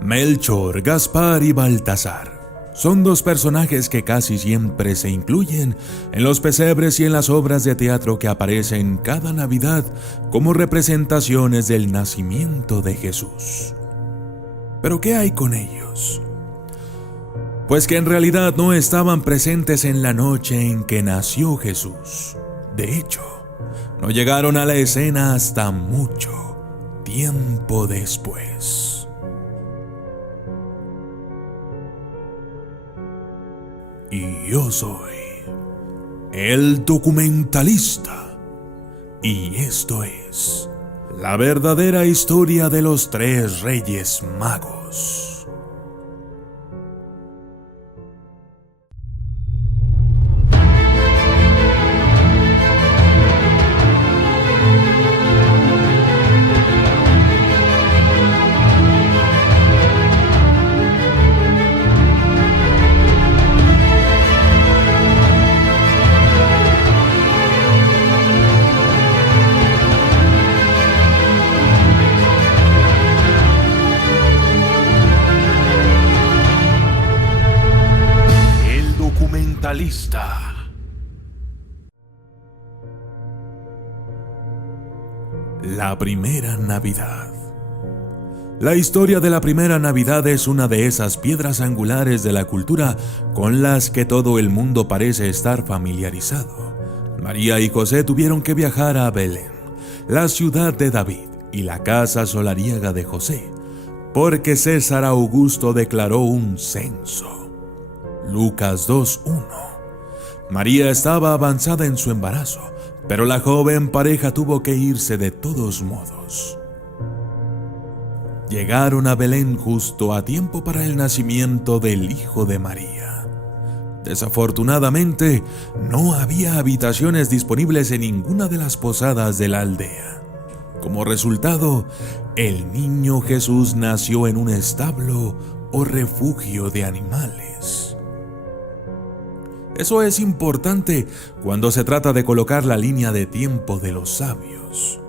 Melchor, Gaspar y Baltasar son dos personajes que casi siempre se incluyen en los pesebres y en las obras de teatro que aparecen cada Navidad como representaciones del nacimiento de Jesús. ¿Pero qué hay con ellos? Pues que en realidad no estaban presentes en la noche en que nació Jesús. De hecho, no llegaron a la escena hasta mucho tiempo después. Y yo soy el documentalista. Y esto es la verdadera historia de los tres Reyes Magos. La primera Navidad. La historia de la primera Navidad es una de esas piedras angulares de la cultura con las que todo el mundo parece estar familiarizado. María y José tuvieron que viajar a Belén, la ciudad de David y la casa solariega de José, porque César Augusto declaró un censo. Lucas 2:1. María estaba avanzada en su embarazo, pero la joven pareja tuvo que irse de todos modos. Llegaron a Belén justo a tiempo para el nacimiento del hijo de María. Desafortunadamente, no había habitaciones disponibles en ninguna de las posadas de la aldea. Como resultado, el niño Jesús nació en un establo o refugio de animales. Eso es importante cuando se trata de colocar la línea de tiempo de los sabios.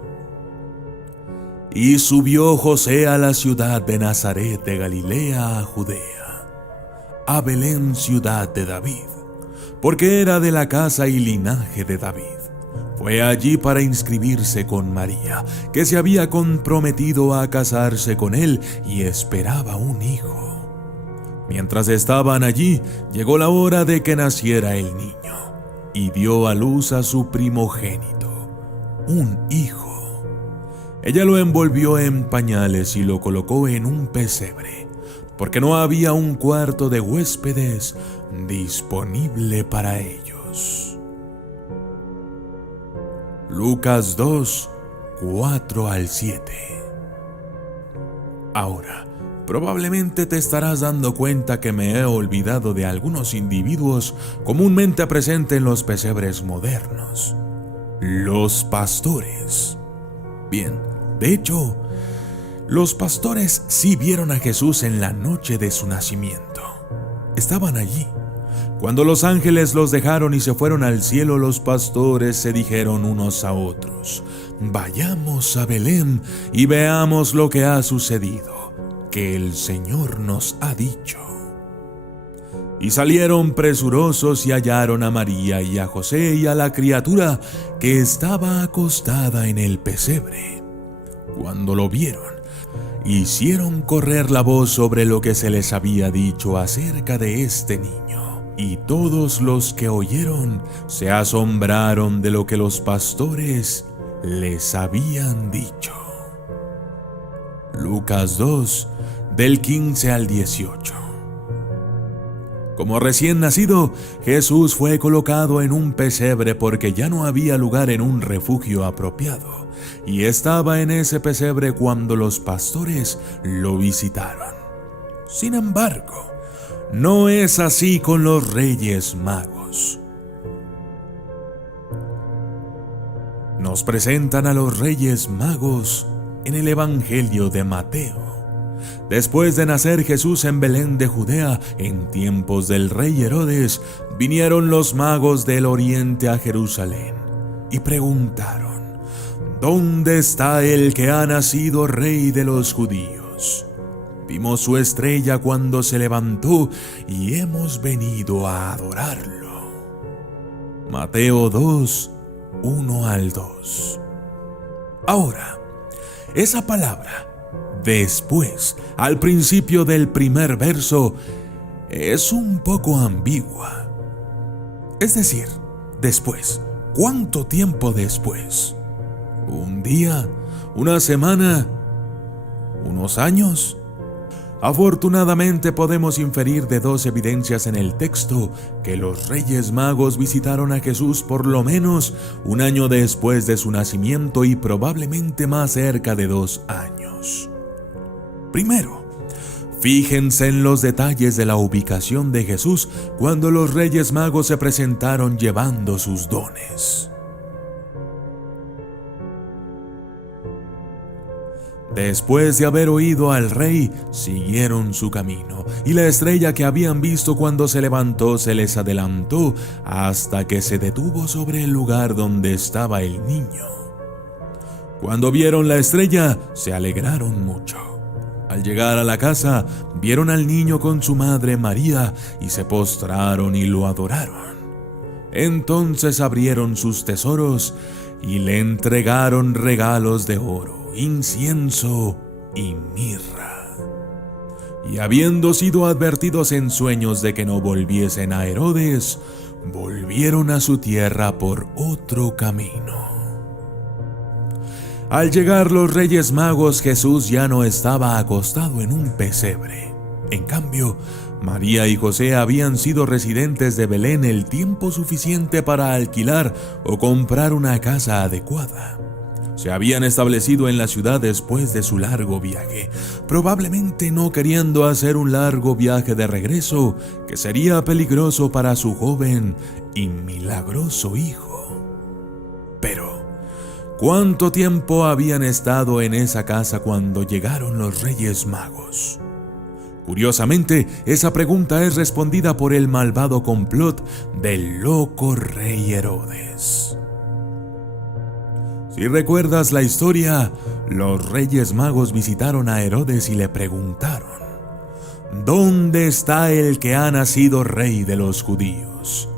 Y subió José a la ciudad de Nazaret de Galilea a Judea, a Belén, ciudad de David, porque era de la casa y linaje de David. Fue allí para inscribirse con María, que se había comprometido a casarse con él y esperaba un hijo. Mientras estaban allí, llegó la hora de que naciera el niño, y dio a luz a su primogénito, un hijo. Ella lo envolvió en pañales y lo colocó en un pesebre, porque no había un cuarto de huéspedes disponible para ellos. Lucas 2:4-7. Ahora, probablemente te estarás dando cuenta que me he olvidado de algunos individuos comúnmente presentes en los pesebres modernos: los pastores. Bien, de hecho, los pastores sí vieron a Jesús en la noche de su nacimiento. Estaban allí. Cuando los ángeles los dejaron y se fueron al cielo, los pastores se dijeron unos a otros: vayamos a Belén y veamos lo que ha sucedido, que el Señor nos ha dicho. Y salieron presurosos y hallaron a María y a José y a la criatura que estaba acostada en el pesebre. Cuando lo vieron, hicieron correr la voz sobre lo que se les había dicho acerca de este niño. Y todos los que oyeron se asombraron de lo que los pastores les habían dicho. Lucas 2:15-18. Como recién nacido, Jesús fue colocado en un pesebre porque ya no había lugar en un refugio apropiado, y estaba en ese pesebre cuando los pastores lo visitaron. Sin embargo, no es así con los Reyes Magos. Nos presentan a los Reyes Magos en el Evangelio de Mateo. Después de nacer Jesús en Belén de Judea, en tiempos del rey Herodes, vinieron los magos del oriente a Jerusalén y preguntaron: ¿dónde está el que ha nacido rey de los judíos? Vimos su estrella cuando se levantó y hemos venido a adorarlo. Mateo 2, 1 al 2. Ahora, esa palabra, después, al principio del primer verso, es un poco ambigua. Es decir, después, ¿cuánto tiempo después? ¿Un día? ¿Una semana? ¿Unos años? Afortunadamente podemos inferir de dos evidencias en el texto que los Reyes Magos visitaron a Jesús por lo menos un año después de su nacimiento y probablemente más cerca de 2 años. Primero, fíjense en los detalles de la ubicación de Jesús cuando los Reyes Magos se presentaron llevando sus dones. Después de haber oído al rey, siguieron su camino, y la estrella que habían visto cuando se levantó se les adelantó hasta que se detuvo sobre el lugar donde estaba el niño. Cuando vieron la estrella, se alegraron mucho. Al llegar a la casa, vieron al niño con su madre María y se postraron y lo adoraron. Entonces abrieron sus tesoros y le entregaron regalos de oro, incienso y mirra. Y habiendo sido advertidos en sueños de que no volviesen a Herodes, volvieron a su tierra por otro camino. Al llegar los Reyes Magos, Jesús ya no estaba acostado en un pesebre. En cambio, María y José habían sido residentes de Belén el tiempo suficiente para alquilar o comprar una casa adecuada. Se habían establecido en la ciudad después de su largo viaje, probablemente no queriendo hacer un largo viaje de regreso que sería peligroso para su joven y milagroso hijo. Pero, ¿cuánto tiempo habían estado en esa casa cuando llegaron los Reyes Magos? Curiosamente, esa pregunta es respondida por el malvado complot del loco rey Herodes. Si recuerdas la historia, los Reyes Magos visitaron a Herodes y le preguntaron: ¿dónde está el que ha nacido rey de los judíos?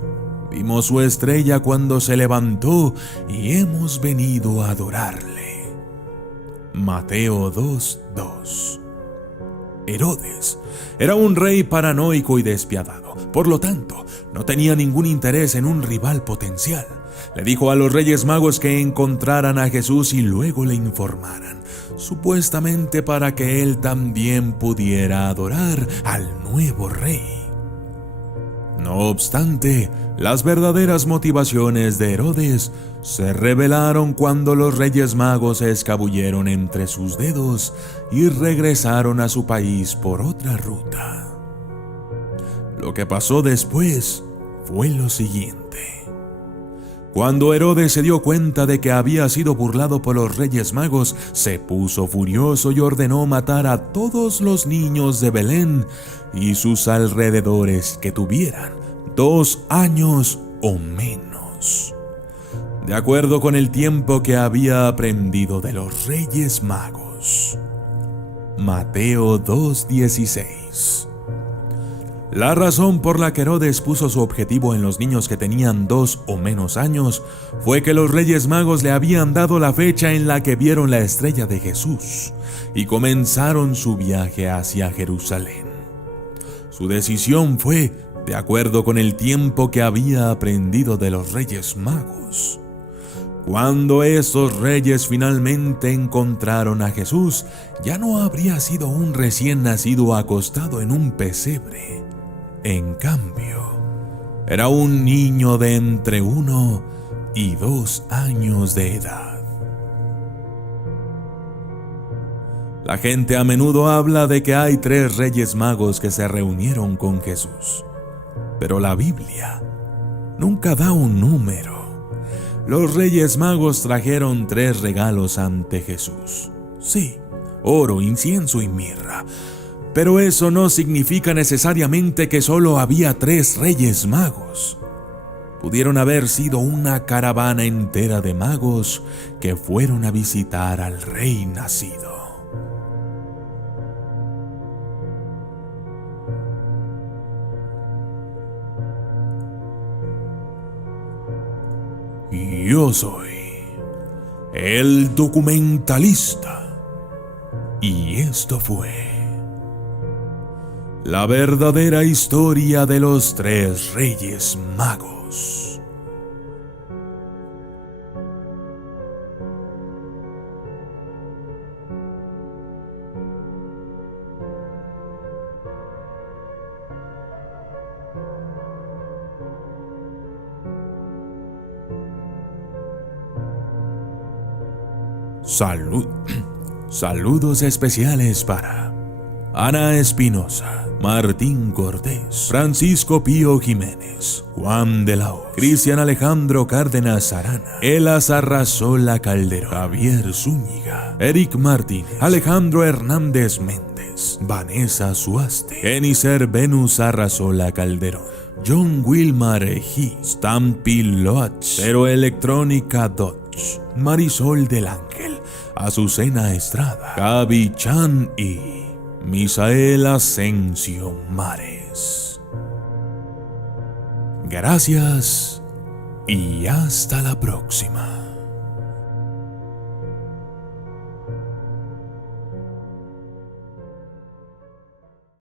Vimos su estrella cuando se levantó y hemos venido a adorarle. Mateo 2:2. Herodes era un rey paranoico y despiadado, por lo tanto, no tenía ningún interés en un rival potencial. Le dijo a los Reyes Magos que encontraran a Jesús y luego le informaran, supuestamente para que él también pudiera adorar al nuevo rey. No obstante, las verdaderas motivaciones de Herodes se revelaron cuando los Reyes Magos se escabulleron entre sus dedos y regresaron a su país por otra ruta. Lo que pasó después fue lo siguiente. Cuando Herodes se dio cuenta de que había sido burlado por los Reyes Magos, se puso furioso y ordenó matar a todos los niños de Belén y sus alrededores que tuvieran 2 años o menos. De acuerdo con el tiempo que había aprendido de los Reyes Magos. Mateo 2:16. La razón por la que Herodes puso su objetivo en los niños que tenían 2 o menos años fue que los Reyes Magos le habían dado la fecha en la que vieron la estrella de Jesús y comenzaron su viaje hacia Jerusalén. Su decisión fue de acuerdo con el tiempo que había aprendido de los Reyes Magos. Cuando estos reyes finalmente encontraron a Jesús, ya no habría sido un recién nacido acostado en un pesebre. En cambio, era un niño de entre 1 y 2 años de edad. La gente a menudo habla de que hay 3 Reyes Magos que se reunieron con Jesús, pero la Biblia nunca da un número. Los Reyes Magos trajeron 3 regalos ante Jesús. Sí, oro, incienso y mirra. Pero eso no significa necesariamente que solo había 3 Reyes Magos. Pudieron haber sido una caravana entera de magos que fueron a visitar al rey nacido. Yo soy el documentalista. Y esto fue la verdadera historia de los tres Reyes Magos. Saludos especiales para Ana Espinosa, Martín Cortés, Francisco Pío Jiménez, Juan de la O, Cristian Alejandro Cárdenas Arana, Ela Sarrazola Calderón, Javier Zúñiga, Eric Martínez, Alejandro Hernández Méndez, Vanessa Suaste, Jenicer Venus Arrazola Calderón, John Wilmar G, Stampy Loach, Pero Electrónica Dodge, Marisol del Ángel, Azucena Estrada, Gaby Chan y Misael Asensio Mares. Gracias y hasta la próxima.